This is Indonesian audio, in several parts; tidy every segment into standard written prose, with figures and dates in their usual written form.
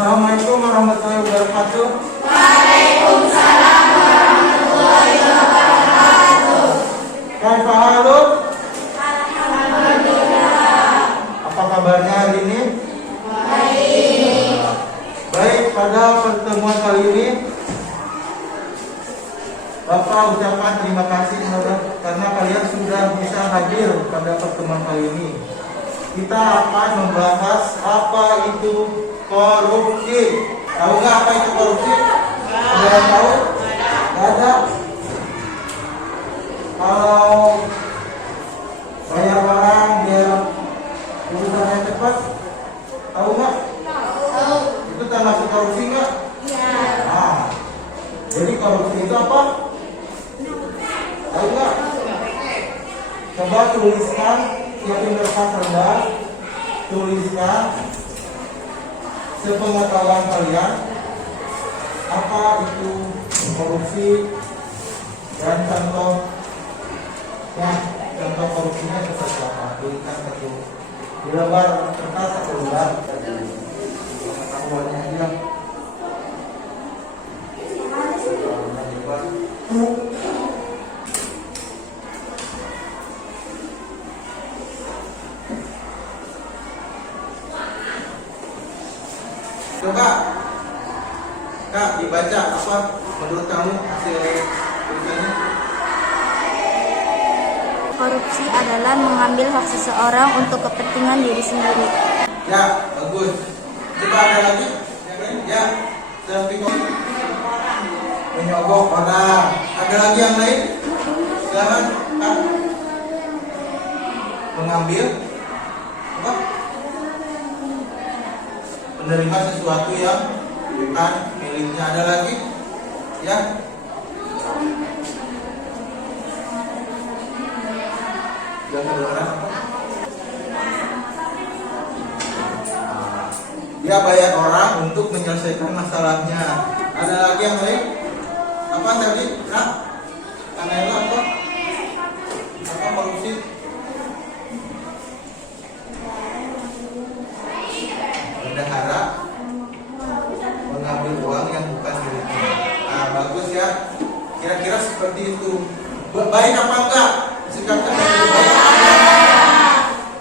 Assalamualaikum warahmatullahi wabarakatuh. Waalaikumsalam warahmatullahi wabarakatuh. Kaifa haluk? Alhamdulillah. Apa kabarnya hari ini? Baik. Baik, pada pertemuan kali ini Bapak ucapkan terima kasih karena kalian sudah bisa hadir pada pertemuan kali ini. Kita akan membahas apa itu korupsi. Tahu nggak apa itu korupsi? Ada yang tahu? Nggak ada. Kalau bayar barang biar urusannya cepat, tahu nggak? Tahu. Itu termasuk korupsi nggak? Iya. Nah, jadi korupsi itu apa? Tahu nggak? Coba tuliskan, siapin kertas rendah, tuliskan sepengetahuan kalian apa itu korupsi dan contoh korupsinya seperti apa? Tuliskan satu di lembar kertas atau lembar pengetahuannya aja. Coba Kak dibaca apa menurut kamu hasil tulisannya? Korupsi adalah mengambil hak seseorang untuk kepentingan diri sendiri. Ya, bagus. Coba ada lagi? Ya, seperti menyogok orang. Ada lagi yang lain? Silakan Kak. Mengambil apa? Menerima sesuatu yang bukan miliknya. Ada lagi? Ya. Yang kedengaran apa? Dia bayar orang untuk menyelesaikan masalahnya. Ada lagi yang lain? Apa tadi? Nah, karena itu apa? Apa korupsi? Bendahara mengambil uang yang bukan miliknya. Nah, bagus ya. Kira-kira seperti itu. Baik apa enggak? Sikapkan baik.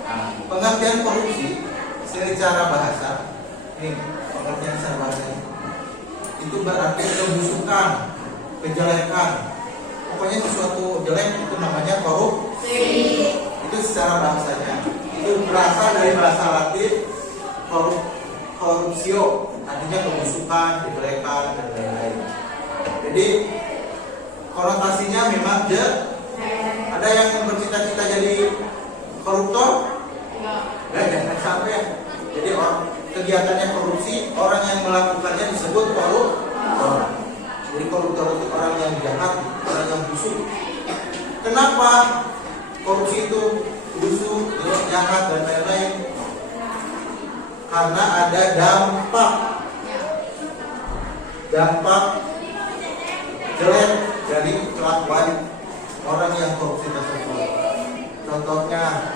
Nah, pengertian korupsi secara bahasa, nih pengertian secara bahasa itu berarti kebusukan, kejelekan. Pokoknya sesuatu jelek itu namanya korupsi. Itu secara bahasanya. Itu berasal dari bahasa Latin corruptio, artinya kebusukan, kejelekan dan lain-lain. Jadi konotasinya memang ada yang bercita-cita jadi koruptor? Enggak, jangan sampai ya. Jadi kegiatannya korupsi, orang yang melakukannya disebut koruptor. Jadi koruptor itu orang yang jahat, orang yang busuk. Kenapa korupsi itu busuk, jahat dan lain-lain? Karena ada dampak jelek dari kelakuan orang yang korupsi tersebut. Contohnya,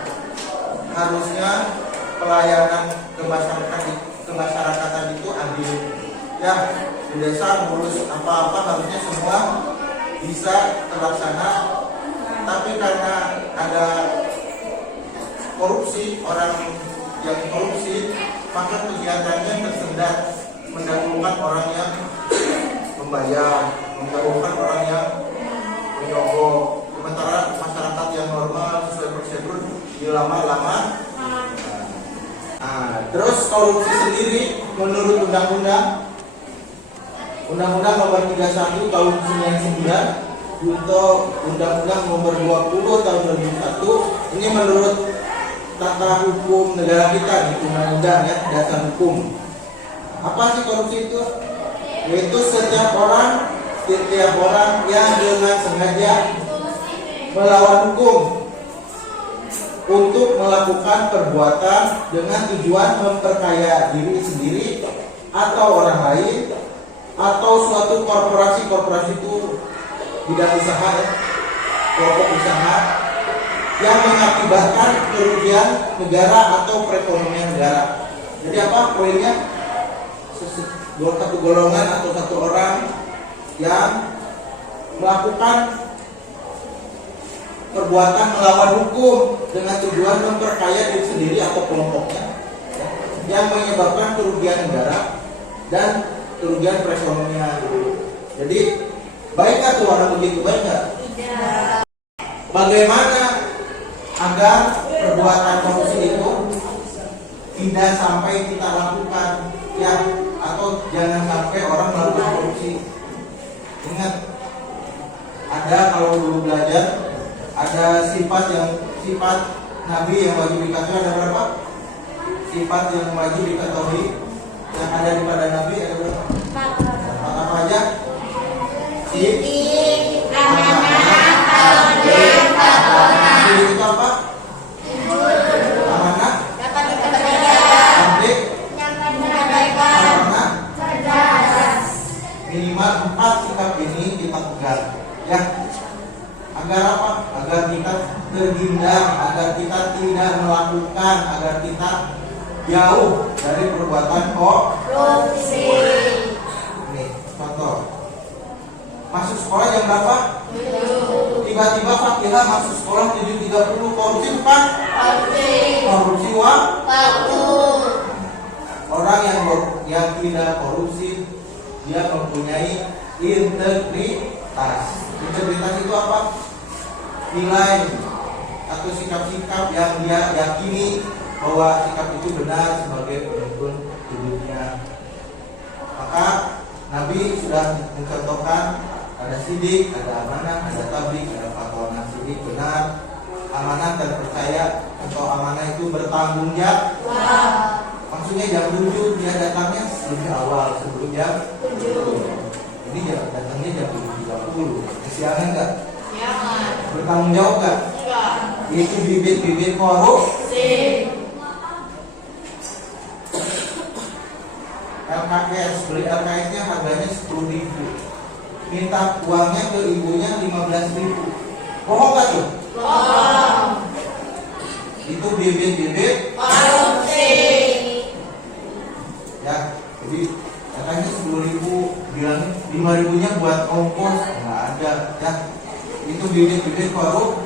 harusnya pelayanan kemasyarakatan itu adil. Ya, di desa ngurus apa-apa harusnya semua bisa terlaksana. Tapi karena ada korupsi, orang yang korupsi, maka kegiatannya tersendat, mendahulukan orang yang membayar, mendahulukan orang yang menyogok. Sementara masyarakat yang normal sesuai prosedur dilama-lama. Nah, terus korupsi sendiri menurut Undang-Undang Nomor 31 Tahun 99 untuk Undang-Undang Nomor 20 Tahun 2001, ini menurut tata hukum negara kita, di undang-undang ya, dasar hukum. Apa sih korupsi itu? Yaitu setiap orang yang dengan sengaja melawan hukum untuk melakukan perbuatan dengan tujuan memperkaya diri sendiri atau orang lain, atau suatu korporasi itu bidang usaha ya, kelompok usaha yang mengakibatkan kerugian negara atau perekonomian negara. Jadi apa poinnya? satu golongan atau satu orang yang melakukan perbuatan melawan hukum dengan tujuan memperkaya diri sendiri atau kelompoknya, yang menyebabkan kerugian negara dan kerugian perekonomian. Jadi baik tuh orang begitu, baik nggak? Tidak. Bagaimana agar perbuatan korupsi itu tidak sampai kita lakukan, ya, atau jangan sampai orang melakukan korupsi? Ingat, ada kalau dulu belajar ada sifat Nabi yang wajib diketahui, ada berapa? Sifat yang wajib diketahui yang ada di pada Nabi ada berapa? Apa aja? Itu apa? Amanah. Dapat dipercaya. Cerdik. Menyampaikan. Amanah. Cerdas. Minimal 4 sikap ini kita pegang, ya. Agar apa? Agar kita terhindar, agar kita tidak melakukan, agar kita jauh dari perbuatan Korupsi. Nih, contoh. Masuk sekolah jam berapa? Tiba-tiba Fatihah masuk sekolah 7.30, korupsi bukan? Korupsi Waktu. Orang yang tidak korupsi, dia mempunyai integritas. Integritas itu apa? Nilai atau sikap-sikap yang dia yakini bahwa sikap itu benar sebagai penuntun hidupnya. Maka Nabi sudah mencontohkan ada sidik, ada amanah, ada tablik, ada fatwa. Sidik benar, amanah terpercaya, atau amanah itu bertanggung jawab. Maksudnya jam 7 dia datangnya lebih awal sebelum jam 7. Ini datangnya jam 7.30. Kesiangan nggak? Bertanggung jawab nggak? Itu bibit-bibit korupsi. LKS, beli LKS-nya harganya 10.000. Minta uangnya ke ibunya 15.000. Bohong nggak tuh? Bohong. Itu bibit-bibit Korupsi. ya. Jadi katanya 10.000, bilang 5.000-nya buat ongkos, nggak ada, ya. Itu bibit-bibit korup.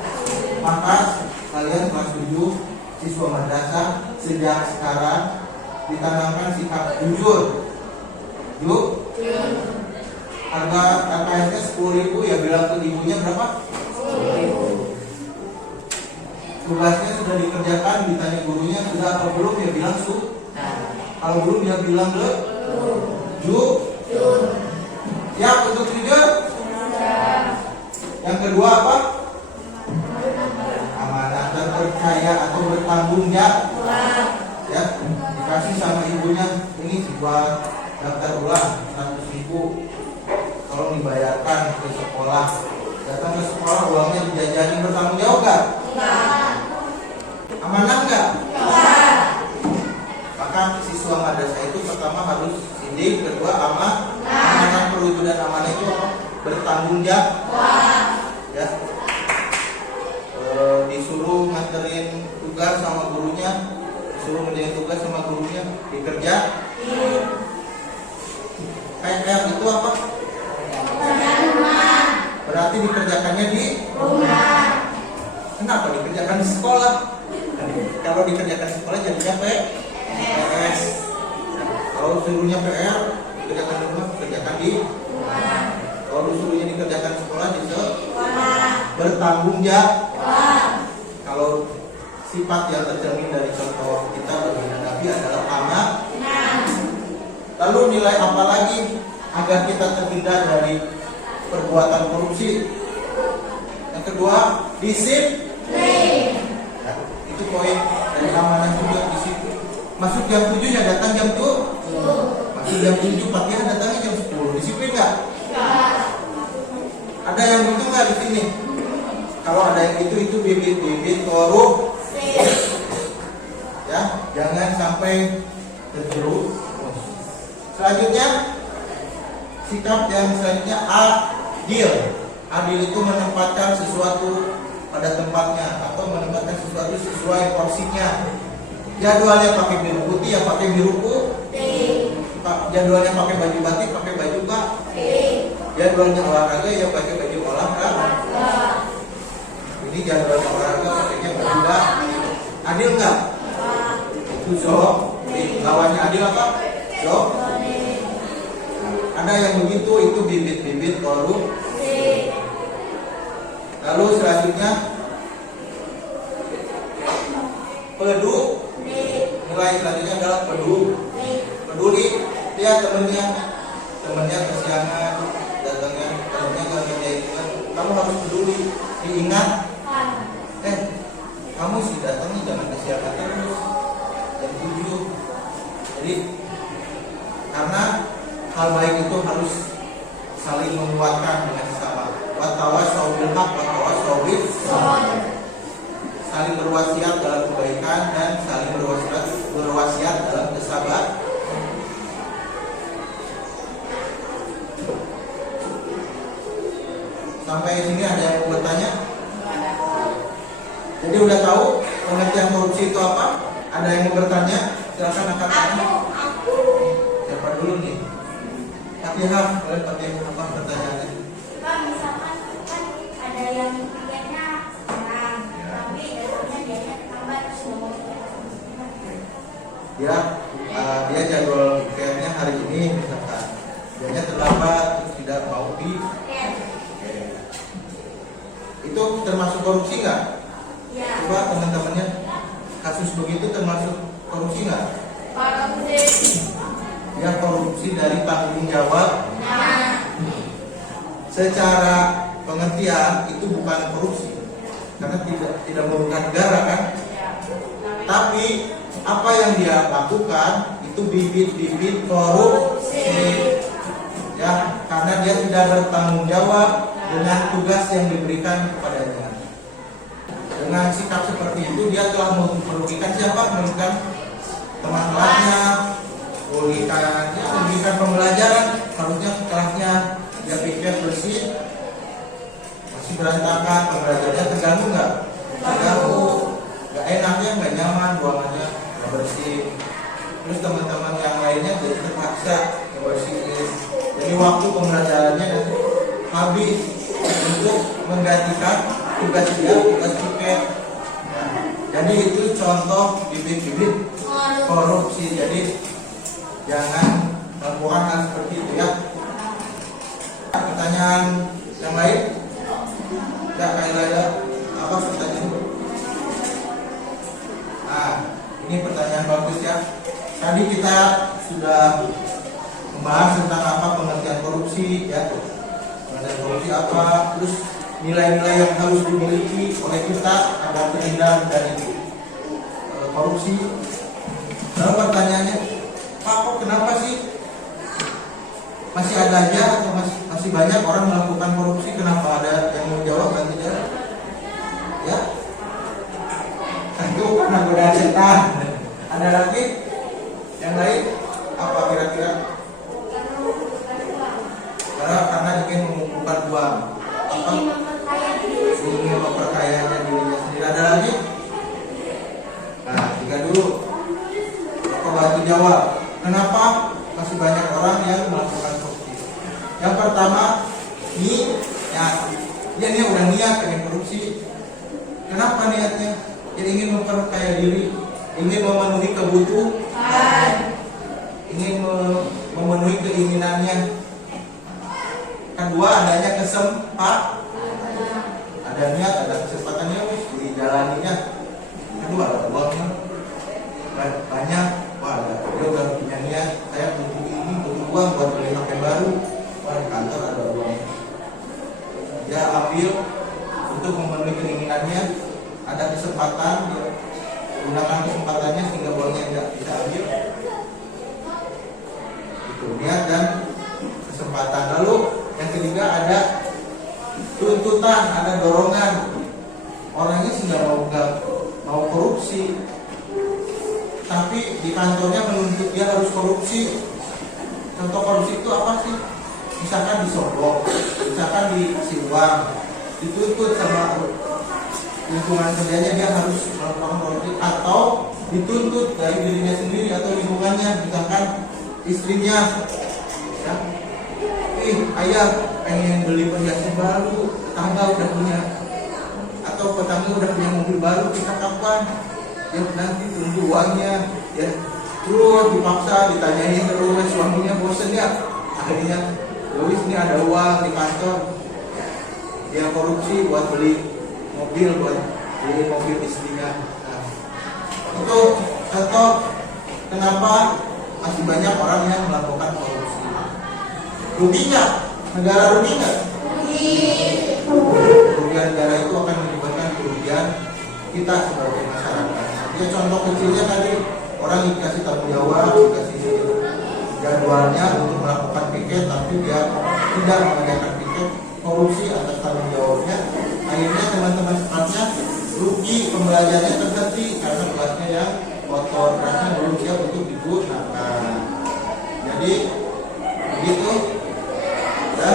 Maka kalian kelas 7 siswa madrasah sejak sekarang ditanamkan sikap jujur. Yuk. Harga LKS-nya 10.000, ya bilang ke ibunya berapa? 10.000. Tugasnya sudah dikerjakan, ditanya gurunya sudah apa belum, ya bilang kalau belum dia bilang siap untuk jujur. Yang kedua apa? Amanah terpercaya atau bertanggung jawab. Ya, dikasih sama ibunya, ini buat daftar ulang 100.000, tolong dibayarkan ke sekolah. Datang ke sekolah, uangnya dijajanin, bertanggung jawab nggak? Amanah nggak? Maka siswa madrasah itu pertama harus sidik, kedua amanah, perwujudan amanah itu bertanggung jawab. Ya, disuruh nganterin tugas sama gurunya, disuruh ngerjain tugas sama gurunya, dikerja. PR itu apa? Berarti dikerjakannya di rumah. Kenapa dikerjakan di sekolah? Kalau dikerjakan di sekolah jadinya PS. Kalau suruhnya PR, dikerjakan di rumah, dikerjakan di rumah. Kalau disuruhnya dikerjakan di sekolah, di sekolah. Bertanggung jawab. Kalau sifat yang tercermin dari contoh kita baginda Nabi adalah amanah. Lalu nilai apa lagi agar kita terhindar dari perbuatan korupsi? Yang kedua, disiplin. Ya, itu poin dari amanah juga, disiplin. Masuk jam 7 ya datang jam 7. Masuk jam 7 Fatihah datangnya jam 10. Disiplin nggak? Ada yang gitu nggak di sini? Kalau ada yang itu bibit-bibit korupsi. Ya, jangan sampai terjerumus. Selanjutnya, sikap yang selanjutnya adil. Adil itu menempatkan sesuatu pada tempatnya atau menempatkan sesuatu sesuai porsinya. Jadwalnya pakai biru putih, ya pakai biru putih. jadwalnya pakai baju batik, pakai baju jadwalnya olahraga ya pakai baju olahraga. Ini jadwalnya olahraga pakainya baju adil nggak? Itu lawannya adil apa? Ada yang begitu, itu bibit-bibit korupsi. Lalu selanjutnya nilai selanjutnya adalah peduli. Lihat temennya kesiangan, datangnya temennya nggak ngerjain, kamu harus peduli, diingat. Kamu sih datangnya jangan kesiangan terus jam 7. Jadi karena hal baik itu harus saling menguatkan dengan sesama. Watawasau bil haq watawasau bis sabr. Saling berwasiat dalam kebaikan dan saling berwasiat dalam kesabaran. Sampai sini ada yang mau bertanya? Jadi udah tahu pengertian korupsi itu apa? Ada yang mau bertanya? Silakan angkat tangan. Siapa dulu nih? Fatihah, boleh Fatihah apa pertanyaannya? Pak, misalkan kan ada yang tiketnya senang, tapi datangnya dianya terlambat semua. Dia jadwal tiketnya hari ini misalkan, dianya terlambat terus tidak mau itu termasuk korupsi nggak? Ya. Coba teman-temannya, kasus begitu termasuk korupsi nggak? Ya, korupsi dari tanggung jawab. Secara pengertian itu bukan korupsi karena tidak merugikan negara kan. Tapi apa yang dia lakukan itu bibit-bibit korupsi. Ya, karena dia tidak bertanggung jawab dengan tugas yang diberikan kepadanya. Dengan sikap seperti itu dia telah merugikan siapa? Merugikan teman kelasnya, merugikan pembelajaran. Harusnya kelasnya dia pikir bersih, masih berantakan, pembelajarannya terganggu nggak? Terganggu, nggak enaknya, nggak nyaman, ruangannya nggak bersih. Terus teman-teman yang lainnya jadi terpaksa ngebersihin. Jadi waktu pembelajarannya nanti habis untuk menggantikan tugas piket. Jadi itu contoh bibit-bibit korupsi. Jadi jangan melakukan hal seperti itu ya. Pertanyaan yang lain? Ya, ada apa pertanyaan? Nah, ini pertanyaan bagus ya. Tadi kita sudah membahas tentang apa pengertian korupsi ya. Pengertian korupsi apa? Terus nilai-nilai yang harus dimiliki oleh kita agar terhindar dari korupsi. Lalu pertanyaannya, Pak, kok kenapa sih masih ada aja atau masih banyak orang melakukan korupsi? Kenapa? Ada yang mau jawab nanti ya? Itu karena godaan setan. Ada lagi yang lain? Apa kira-kira? Karena ingin mengumpulkan uang. Apa? Ingin memperkayanya dirinya sendiri. Ada lagi? Nah, 3 dulu. Aku bantu jawab. Kenapa masih banyak orang yang melakukan korupsi? Yang pertama, niat. Dia udah niat pengen korupsi. Kenapa niatnya? Dia ingin memperkaya diri, ingin memenuhi kebutuhan, ingin memenuhi keinginannya. Kedua, adanya kesempatan. Ada niat, ada kesempatannya, dijalaninya. Kedua, ada uangnya banyak. Wah, dia udah punya niat, saya butuh ini, butuh uang buat beli HP baru. Wah, di kantor ada uang. Dia ambil untuk memenuhi keinginannya. Ada kesempatan, dia gunakan kesempatannya sehingga uangnya tidak bisa ambil. Itu niat dan kesempatan. Lalu yang ketiga ada tuntutan, ada dorongan. Orangnya sudah mau korupsi, tapi di kantornya menuntut dia harus korupsi. Contoh korupsi itu apa sih? Misalkan disogok, misalkan dikasih uang, dituntut sama lingkungan kerjanya dia harus melakukan korupsi, atau dituntut dari dirinya sendiri atau lingkungannya. Misalkan istrinya, ya, ayah pengen beli perhiasan baru, tetangga udah punya, atau tetangga udah punya mobil baru, kita kapan? Ya nanti tunggu uangnya, ya. Terus dipaksa ditanyain terus, suaminya bosen ya, akhirnya Luis ini ada uang di kantor, dia korupsi buat beli mobil, istrinya. Nah, itu contoh kenapa masih banyak orang yang melakukan korupsi. Rugi nggak? Negara rugi nggak? Kerugian negara itu akan menyebabkan kerugian kita sebagai masyarakat. Ya contoh kecilnya tadi, orang dikasih tanggung jawab, dikasih jadwalnya untuk melakukan piket, tapi dia tidak mengadakan piket, korupsi atas tanggung jawabnya. Akhirnya teman-teman sepatnya rugi, pembelajarannya terhenti karena kelasnya yang kotor, karena belum siap untuk digunakan. Jadi begitu ya,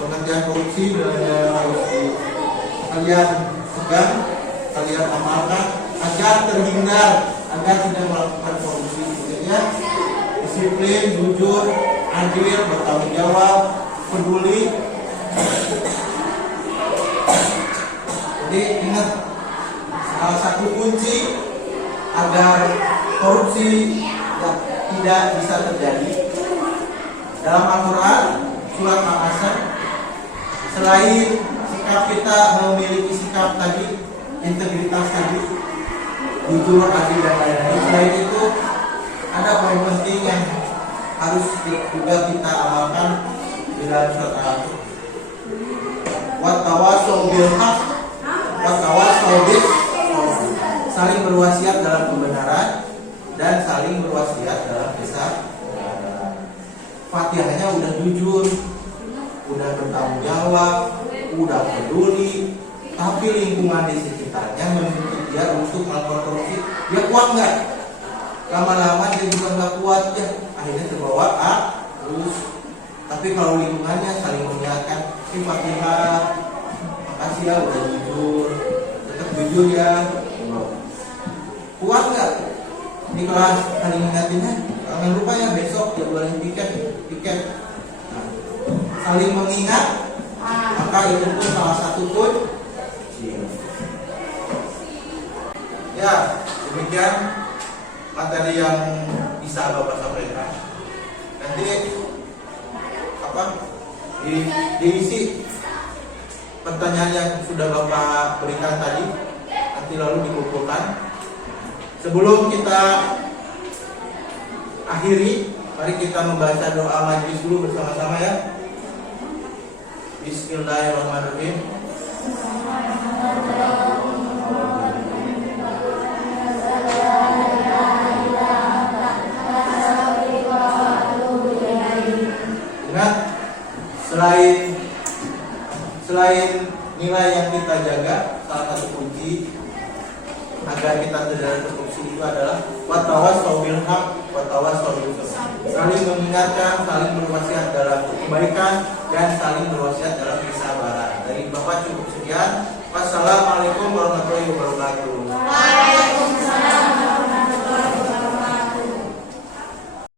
pengertian korupsi benar-benar harus kalian pegang, kalian amalkan agar terhindar, agar tidak melakukan korupsi. Ya, disiplin, jujur, adil, bertanggung jawab, peduli. Jadi ingat, salah satu kunci agar korupsi tidak bisa terjadi dalam Al-Quran surat Al-Asr, selain sikap kita memiliki sikap tadi, integritas tadi, jujur, adil dan lain-lain, selain itu ada poin penting yang harus juga kita amalkan di dalam surat Al-Asr. Wattawasau bil haq, wattawasau bis sabr. Saling berwasiat dalam kebenaran dan saling berwasiat dalam kesabaran. Fatihahnya udah jujur, udah bertanggung jawab, udah peduli, tapi lingkungan di sekitarnya menuntut dia untuk melakukan korupsi. Dia kuat nggak? Lama-lama dia juga nggak kuat ya, akhirnya terbawa terus. Tapi kalau lingkungannya saling mengingatkan, Fatihah, makasih ya udah jujur, tetap jujur ya. Kuat nggak? Di kelas saling mengingatinnya, jangan lupa ya besok jadwalin piket. Nah, saling mengingat, maka itu pun salah satu kunci. Ya, demikian materi yang bisa Bapak sampaikan. Nanti diisi pertanyaan yang sudah Bapak berikan tadi, nanti lalu dikumpulkan. Sebelum kita akhiri, mari kita membaca doa majlis dulu bersama-sama ya. Bismillahirrahmanirrahim. Ingat, selain nilai yang kita jaga, salah satu kunci agar kita tidak korupsi itu adalah watawasau bil haq, watawasau bil sabr. Saling mengingatkan, saling berwasiat dalam kebaikan dan saling berwasiat dalam kesabaran. Dari Bapak cukup sekian.